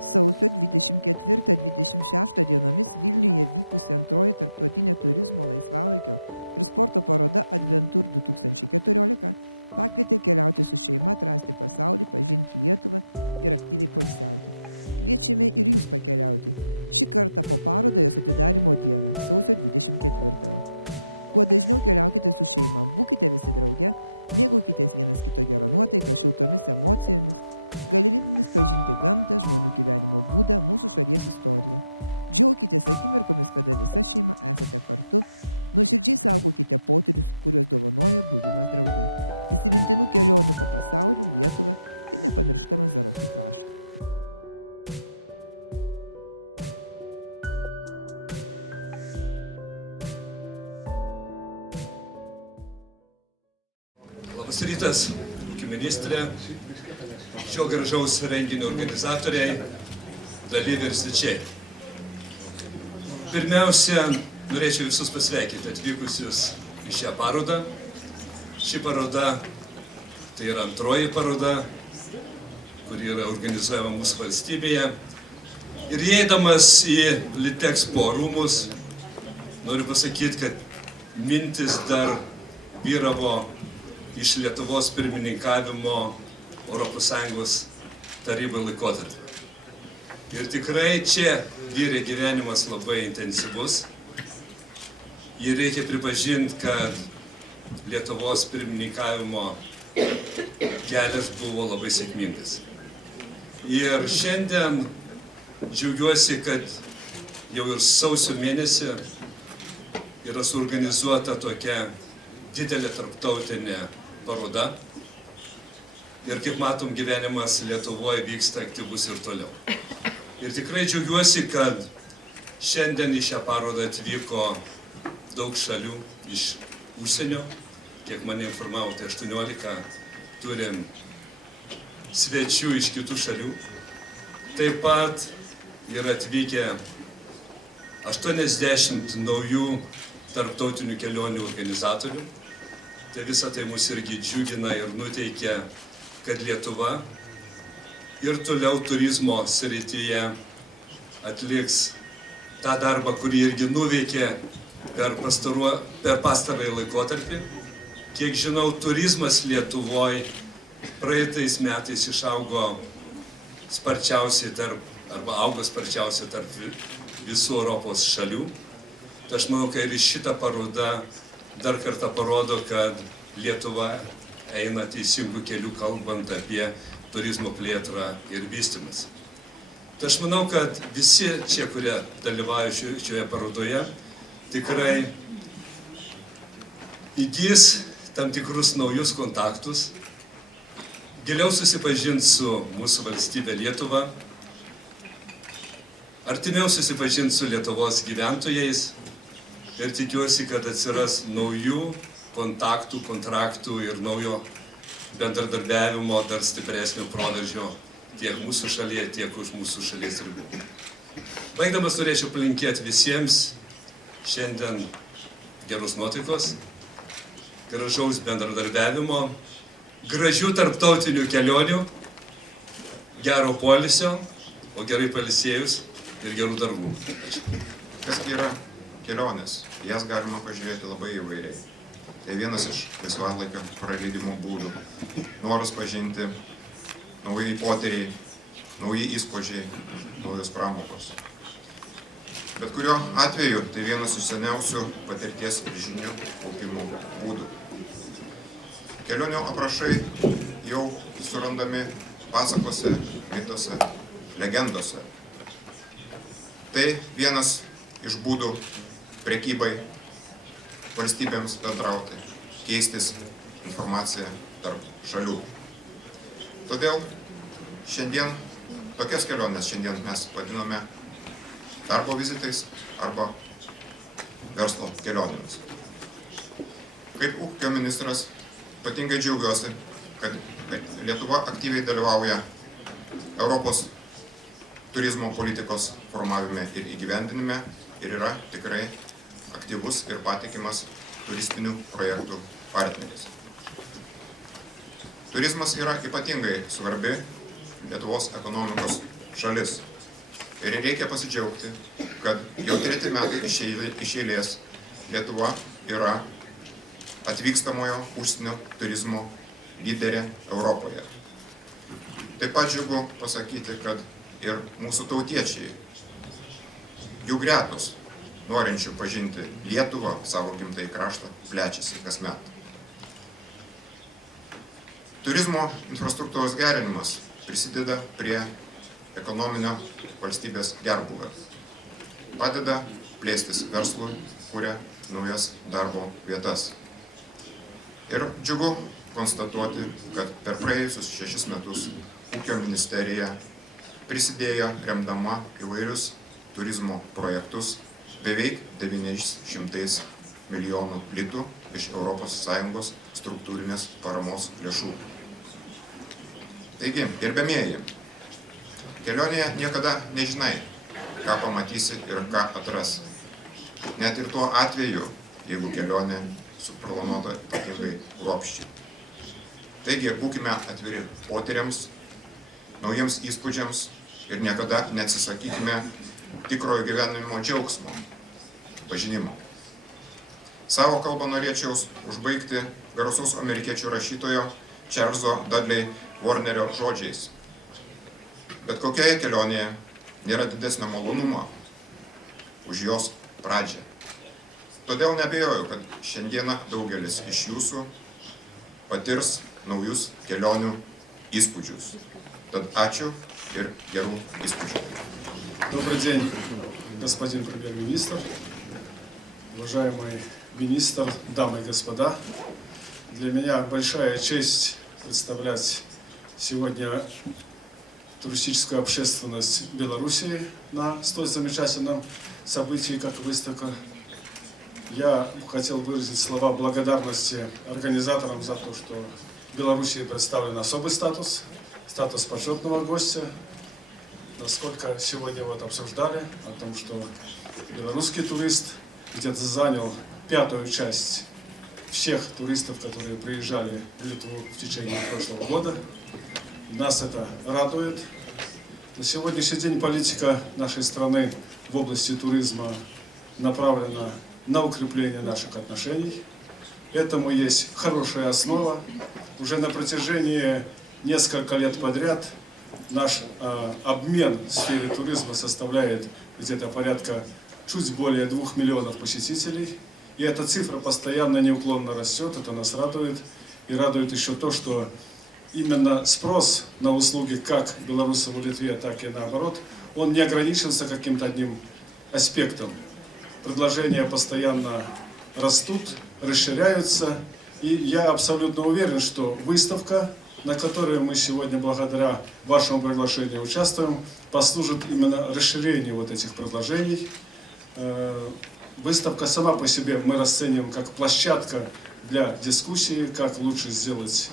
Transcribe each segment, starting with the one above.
Sausio 24-26 dienomis Vilniuje vykusi antroji tarptautinė turizmo laisvalaikio ir sporto paroda Adventur 2014 pakvietė keliauti su šeima, atrasti pasaulį, pažinti Lietuvą ir aktyviai poilsiauti. Kviečiame ir jūs pakeliauti. Šį kartą po parodą jos atidarymo dieną, sausio 24-ąją. Kuo dažniau keliaukite su šeima, būkite visi drauge, mėgaukitės vienas kito gerą nuotaiką, šiltomis emocijomis, galimybėmis pažinti gamtą, žmonių gyvenimo būdą, mūsų šalies istoriją. Džiaukitės akimirkomis, kada visa šeima esate kartu, nuoširdžiai saugokite potyrius, kuriuos dovanoja buvimas drauge. Įsimintinų kelionių po pasaulį, Lietuvą ir nepamirštamą Zarasų kraštą. Labas rytas, ūkio ministrė, šio gražaus renginio organizatoriai, dalyviai ir svečiai. Pirmiausia, norėčiau visus pasveikinti atvykusius į šią parodą. Ši paroda tai yra antroji paroda, kuri yra organizuojama mūsų valstybėje. Ir įeidamas į Litexpo rūmus, noriu pasakyti, kad mintis dar vyravo iš Lietuvos pirmininkavimo ES tarybai laikotarpį. Ir tikrai čia vyrė gyvenimas labai intensyvus. Ir reikia pripažinti, kad Lietuvos pirmininkavimo kelias buvo labai sėkmingas. Ir šiandien džiaugiuosi, kad jau ir sausio mėnesį yra suorganizuota tokia didelė tarptautinė paroda. Ir kaip matom, gyvenimas Lietuvoje vyksta aktyvus ir toliau. Ir tikrai džiaugiuosi, kad šiandien į šią parodą atvyko daug šalių iš užsienio. Kiek mane informavo, tai 18 turim svečių iš kitų šalių. Taip pat yra atvykę 80 naujų tarptautinių kelionių organizatorių. Tai visą tai mus irgi džiugina ir nuteikia, kad Lietuva ir toliau turizmo srityje atliks tą darbą, kurį irgi nuveikė per pastarąjį laikotarpį. Kiek žinau, turizmas Lietuvoje praeitais metais išaugo sparčiausiai augo sparčiausiai tarp visų Europos šalių. Tai aš manau, kad ir šita paroda dar kartą parodo, kad Lietuva eina teisingų kelių, kalbant apie turizmo plėtrą ir vystymus. Tai aš manau, kad visi čia, kurie dalyvauja šioje parodoje, tikrai įgys tam tikrus naujus kontaktus, giliau susipažins su mūsų valstybė Lietuva, artimiau susipažins su Lietuvos gyventojais ir tikiuosi, kad atsiras naujų kontaktų, kontraktų ir naujo bendradarbiavimo, dar stipresnio proveržio tiek mūsų šalyje, tiek už mūsų šalies ribų. Baigdamas norėčiau palinkėti visiems šiandien geros nuotaikos, gražaus bendradarbiavimo, gražių tarptautinių kelionių, gero poilsio, o gerai pailsėjus ir gerų darbų. Kas yra kelionės? Jas galima pažiūrėti labai įvairiai. Tai vienas iš laisvalaikio praleidimo būdų. Noras pažinti, nauji potyriai, nauji įspūdžiai, naujos pramogos. Bet kuriuo atveju tai vienas iš seniausių patirties ir žinių kaupimo būdų. Kelionių aprašai jau surandami pasakose, mituose, legendose. Tai vienas iš būdų prekybai, valstybėms bendrauti, keistis informaciją tarp šalių. Todėl šiandien tokias keliones mes vadiname darbo vizitais arba verslo kelionėmis. Kaip ūkio ministras ypatingai džiaugiuosi, kad Lietuva aktyviai dalyvauja Europos turizmo politikos formavime ir įgyvendinime ir yra tikrai aktyvus ir patikimas turistinių projektų partneris. Turizmas yra ypatingai svarbi Lietuvos ekonomikos šalis. Ir reikia pasidžiaugti, kad jau 3 metai iš eilės Lietuva yra atvykstamojo užsienio turizmo lyderė Europoje. Taip pat džiugu pasakyti, kad ir mūsų tautiečiai, jų gretos, norinčių pažinti Lietuvą, savo gimtąjį kraštą, plečiasi kasmet. Turizmo infrastruktūros gerinimas prisideda prie ekonominio valstybės gerbūvio. Padeda plėstis verslui, kuria naujas darbo vietas. Ir džiugu konstatuoti, kad per praėjusius 6 metus Ūkio ministerija prisidėjo remdama įvairius turizmo projektus beveik 900 milijonų litų iš ES struktūrinės paramos lėšų. Taigi, gerbiamieji, kelionėje niekada nežinai, ką pamatysi ir ką atrasi. Net ir tuo atveju, jeigu kelionė suplanuota ypatingai kruopščiai. Taigi, būkime atviri potyriams, naujiems įspūdžiams ir niekada neatsisakykime tikrojo gyvenimo džiaugsmo, pažinimo. Savo kalbą norėčiau užbaigti garsaus amerikiečių rašytojo Čarlzo Dudley Warnerio žodžiais. Bet kokioje kelionėje nėra didesnio malonumo už jos pradžią. Todėl neabejoju, kad šiandieną daugelis iš jūsų patirs naujus kelionių įspūdžius. Tad ačiū ir gerų įspūdžių. Добрый день, господин премьер-министр, уважаемый министр, дамы и господа. Для меня большая честь представлять сегодня туристическую общественность Белоруссии на столь замечательном событии, как выставка. Я хотел выразить слова благодарности организаторам за то, что в Белоруссии представлен особый статус, статус почетного гостя. Насколько сегодня вот обсуждали о том, что белорусский турист где-то занял 5-ю часть всех туристов, которые приезжали в Литву в течение прошлого года. Нас это радует. На сегодняшний день политика нашей страны в области туризма направлена на укрепление наших отношений. Этому есть хорошая основа. Уже на протяжении нескольких лет подряд наш обмен в сфере туризма составляет где-то порядка чуть более 2 миллионов посетителей. И эта цифра постоянно неуклонно растет, это нас радует. И радует еще то, что именно спрос на услуги как белорусов в Литве, так и наоборот, он не ограничился каким-то одним аспектом. Предложения постоянно растут, расширяются. И я абсолютно уверен, что выставка, на которой мы сегодня благодаря вашему приглашению участвуем, послужит именно расширению вот этих предложений. Выставка сама по себе мы расцениваем как площадка для дискуссии, как лучше сделать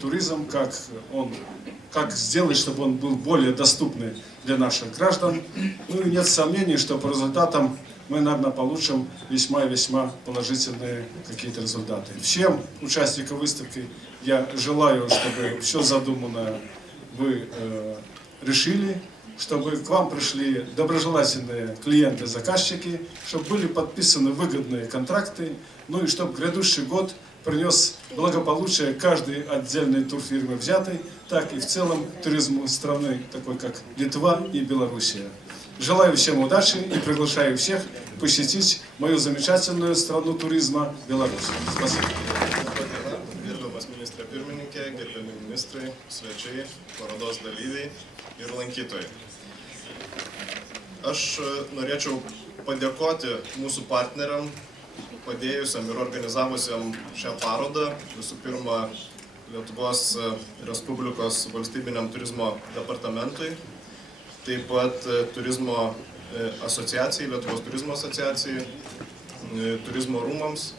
туризм, как сделать, чтобы он был более доступный для наших граждан. Ну и нет сомнений, что по результатам мы, наверное, получим весьма положительные какие-то результаты. Всем участникам выставки я желаю, чтобы все задуманное вы решили, чтобы к вам пришли доброжелательные клиенты-заказчики, чтобы были подписаны выгодные контракты, ну и чтобы грядущий год принес благополучие каждой отдельной турфирмы взятой, так и в целом туризму страны, такой как Литва и Белоруссия. Желаю всем удачи и приглашаю всех посетить мою замечательную страну туризма Беларусь. Спасибо. Gerbiamas ministrė pirmininkė, gerbiami ministrai, svečiai, parodos dalyviai ir lankytojai. Aš norėčiau padėkoti mūsų partneriam, padėjusiam ir organizavusiam šią parodą. Visų pirma, Lietuvos Respublikos valstybiniam turizmo departamentui, taip pat turizmo asociacijai, Lietuvos turizmo asociacijai, turizmo rūmams.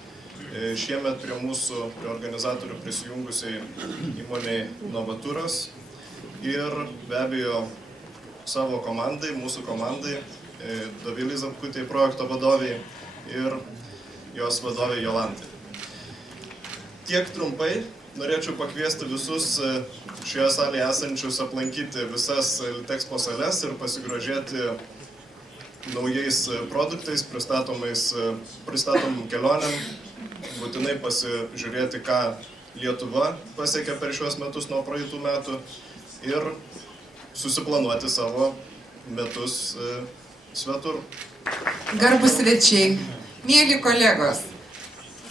Šiemet prie mūsų, prie organizatorių prisijungusiai įmoniai Novaturas ir be abejo savo komandai, mūsų komandai, Dovilei Zapkutei projekto vadoviai ir jos vadovai Jolantai. Tiek trumpai norėčiau pakviesti visus šioje salėje esančius aplankyti visas Litexpo sales ir pasigrožėti naujais produktais, pristatom kelionėm, būtinai pasižiūrėti, ką Lietuva pasiekė per šios metus nuo praeitų metų ir susiplanuoti savo metus svetur. Garbus svečiai, mėly kolegos,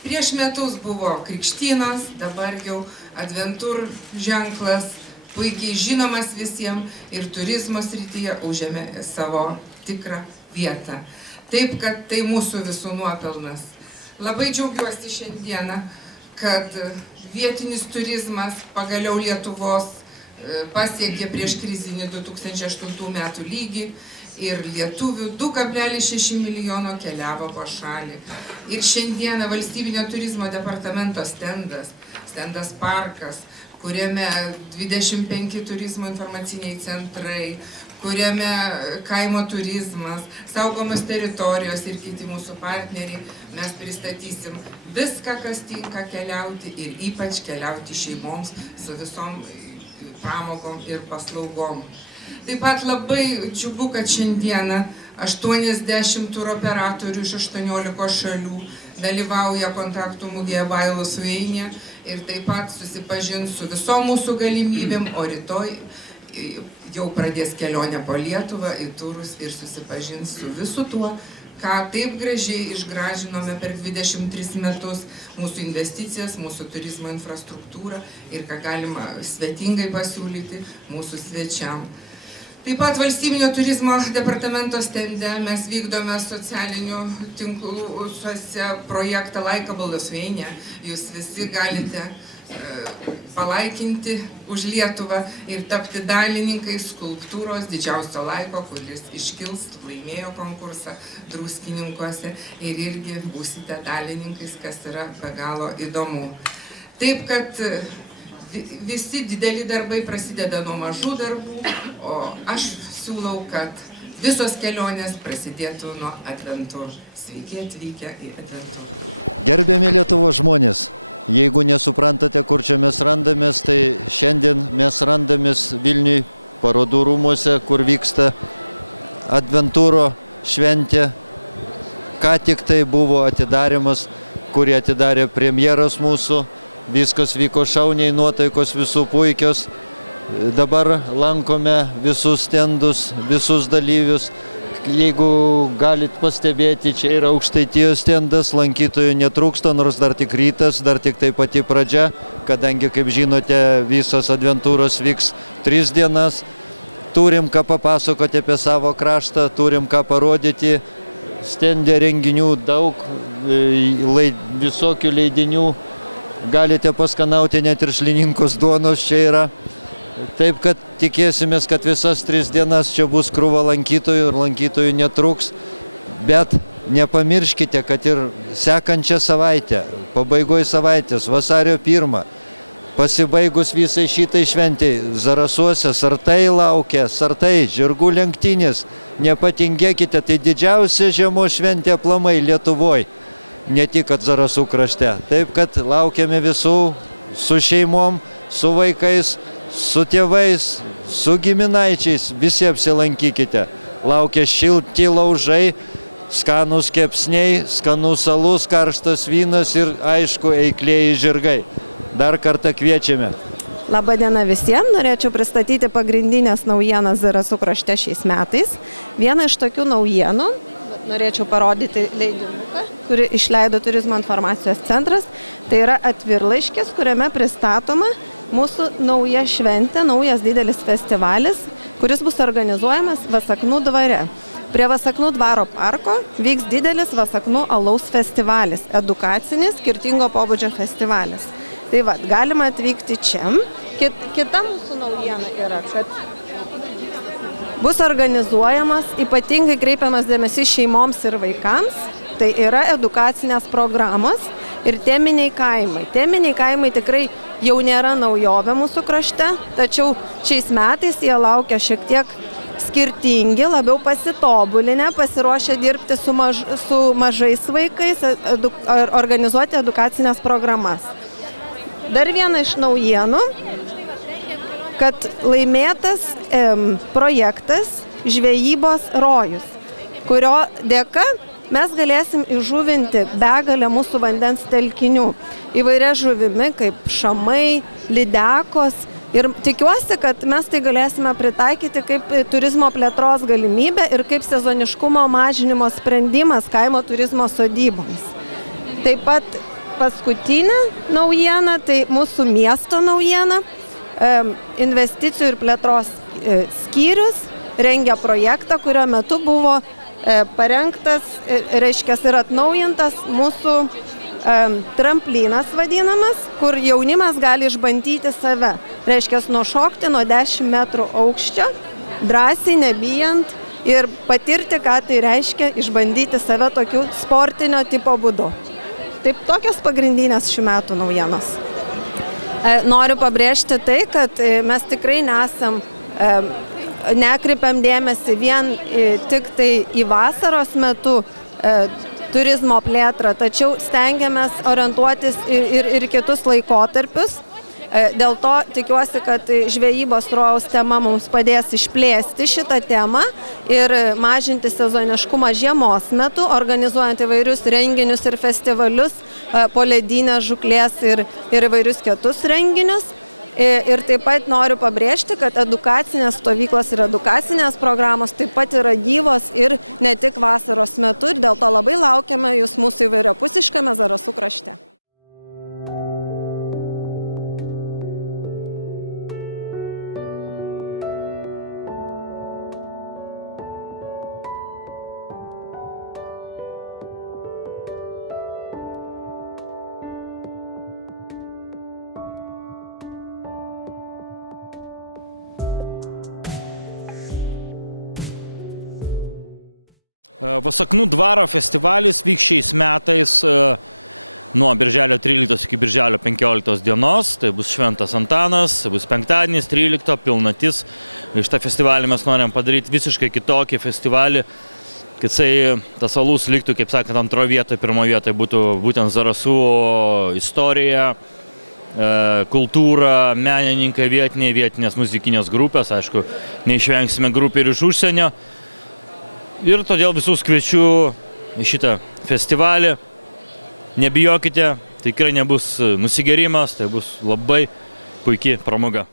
prieš metus buvo krikštynos, dabar jau Adventur ženklas, puikiai žinomas visiems ir turizmo srityje užėmė savo tikrą vietą. Taip, kad tai mūsų visų nuopelnas. Labai džiaugiuosi šiandieną, kad vietinis turizmas pagaliau Lietuvos pasiekė prieš krizinį 2008 metų lygį ir lietuvių 2,6 milijono keliavo po šalį. Ir šiandieną valstybinio turizmo departamento stendas parkas, kuriame 25 turizmo informaciniai centrai, kuriame kaimo turizmas, saugomos teritorijos ir kiti mūsų partneriai, mes pristatysim viską, kas tinka keliauti ir ypač keliauti šeimoms su visom pramogom ir paslaugom. Taip pat labai džiugu, kad šiandieną 80 turoperatorių iš 18 šalių dalyvauja kontaktų mugėje Bailo Sueinė ir taip pat susipažins su visom mūsų galimybėm, o rytoj jau pradės kelionę po Lietuvą į turus ir susipažins su visu tuo, ką taip gražiai išgražinome per 23 metus, mūsų investicijas, mūsų turizmo infrastruktūrą ir ką galima svetingai pasiūlyti mūsų svečiam. Taip pat valstybinio turizmo departamento stende mes vykdome socialinių tinklų projektą Likeable Lithuania. Jūs visi galite palaikinti už Lietuvą ir tapti dalininkais skulptūros didžiausio laiko, kuris iškils, laimėjo konkursą Druskininkuose ir irgi būsite dalininkais, kas yra be galo įdomu. Taip, kad visi dideli darbai prasideda nuo mažų darbų, o aš siūlau, kad visos kelionės prasidėtų nuo Adventur. Sveiki atvykę į Adventur. Gerbiami Lietuvos žmonės, jeigu nesuprantate, kur čia mes randamės, tai šiandien mes randamės Vilniuj parodų rūmuose, kur vyksta Adventūro šventė. Ką tik tai buvo atidarimas, kurį atidarė premjeras mūsų. Viskas vyko šauniai, nuotaikos visų puikios. Dabar lankome visus stendus, visus dalyvius. Jeigu galit pastebėti, čia yra Aukštaitijos stendas, lankytojų netrūksta, nors dar tik rytas, dar tik tai pati pradžia, kadangi, kaip žinote, visos Adventūros vyks 3 dienas. Turim ką papasakoti apie savo kraštą, turim ką parodyti. Stende renginių daug, visokių leidinių. Galite paskanauti net ir šlininkos duonos čia yra. Taip, kad tikėsimės, kad visas 3 dienas čia bus krūva lankytojų ir lankytojų netrūks. Bet nepamirškite, kad ir sekančią savaitę, pabaigoje savaitės, vasario 1, pasibaigus visai šitai šventei, Zarasuose sartai laukia, sartai, žirgų lenktynės. Nepatingėkite, tai didžiausia žiemos šventė aplamai Lietuvoje. Ne tik kad Zarasų krašte. Taip, kad laukiame visų su šeimom, su vaikais, su tėvais, su giminaičiais. Visi apsilankykite. Laukia šilti laužai, skanūs kepsniai, skanus alus, karštas vynas ir, aišku, eiklieji žirgai. Dar kartą kviečiame. Labadiena visiems. Norėčiau pristatyti pagrindinės naujienas Zarasų krašte šiais metais. Viena iš tokių naujienų. Norėčiau parodyti leidinuką, kurį išleido Turizmo informacijos centras. Tai yra atvirlaiškis, kuriame pristatoma mūsų nauja šventė, naujas didelis festivalis, kuris bus organizuojamas Vasaknų dvare. Prie Vasaknų dvaro parko vyks didelis Vasaknų alaus festivalis, edukacinis, skirtingo pobūdžio festivalis. Tai va, galima atvykti čia. Kita mūsų naujiena yra, kad bus organizuojamas, ypatingai kreipiamas dėmesys šeimoms ir vaikams, tai yra edukacinės programos ir teminiai kaimai. Teminiai kaimai tikrai jau nėra naujovė mūsų krašte, tačiau šiais metais jie laukia šiek tiek skirtingi, labiau pasitobulinę, pasiruošę dirbti su mažais vaikais, organizuoti edukacinės programas. dar viena iš naujienų, kad laimėtas projektas Žvejybos rojus, kurio dėka mes galėsim įžuvinti begalę mūsų vandens telkinių įvairia žuvimi, kaip šamai, lydekos. Ir tikiuosi, kad mes tai galėsime pritaikyti kaip turizmo plėtros galimybę ir kaip sezoniškumo mažinimo sprendimas kaimo turizmo sodyboms. Taip pat paskutinė naujiena, tai mūsų miesto naujiena. Investicijų ir plėtros skyrius rengia projektą, kurio metu buvo parengtas, reiškia, ir atnaujintas mūsų tramplinas vadinamas, kur jaunimas gali išbandyti save. Reiškia, nušokti nuo 10 metrų aukščio, drąsiai, nebijant ir patirti, ką tai reiškia išbandyti save tokiu sportinio tipo būdu. Taip, tokios pagrindinės šių metų naujienos. Noriu pabrėžti tai, kad mes tikrai nekreipiam dėmesį vien tik tai į vasaros metu turizmo plėtrą, tačiau stengiamės orientuotis ir kitus laikotarpius. Dėl to tikiuosi, kad žvejybos rojaus tema mums padės išplėsti šitą temą ir mažinti sezoniškumą žiemos metu, organizuojant įvairius renginius ir festivalius, poledinės žūklės ir įvairius kitus renginius. Ir taip pat noriu pabrėžti, kad edukacinės stovyklos ir edukacinės programos taip pat yra gyvos ir ne tik vasaros metu, ir dėl to labai laukiame jūs mūsų įvairiapusiškame Zarasų krašte. Vasaknų dvaro festivalis vyks šiais metais nuo birželio 13 iki birželio 15 dienos. Tai bus Šventas Antanas, tai bus penktadienis 13, pilnatis. Šitą festivalį mes norim padaryti visiškai kitokį festivalį, kad tas alus liktų, kaip sakant, antroje vietoje, pirmoje vietoje būtų būtent Zarasų istorija, kultūra, menininkai vietiniai, vietinės muzikinės grupės, aišku, neišvengsime grupė ir iš užsienio. Ir todėl visus kviečiu į šitą festivalį. Nebijokite, tikrai nebus nusigerimas, tai bus labai puikiai pramoga.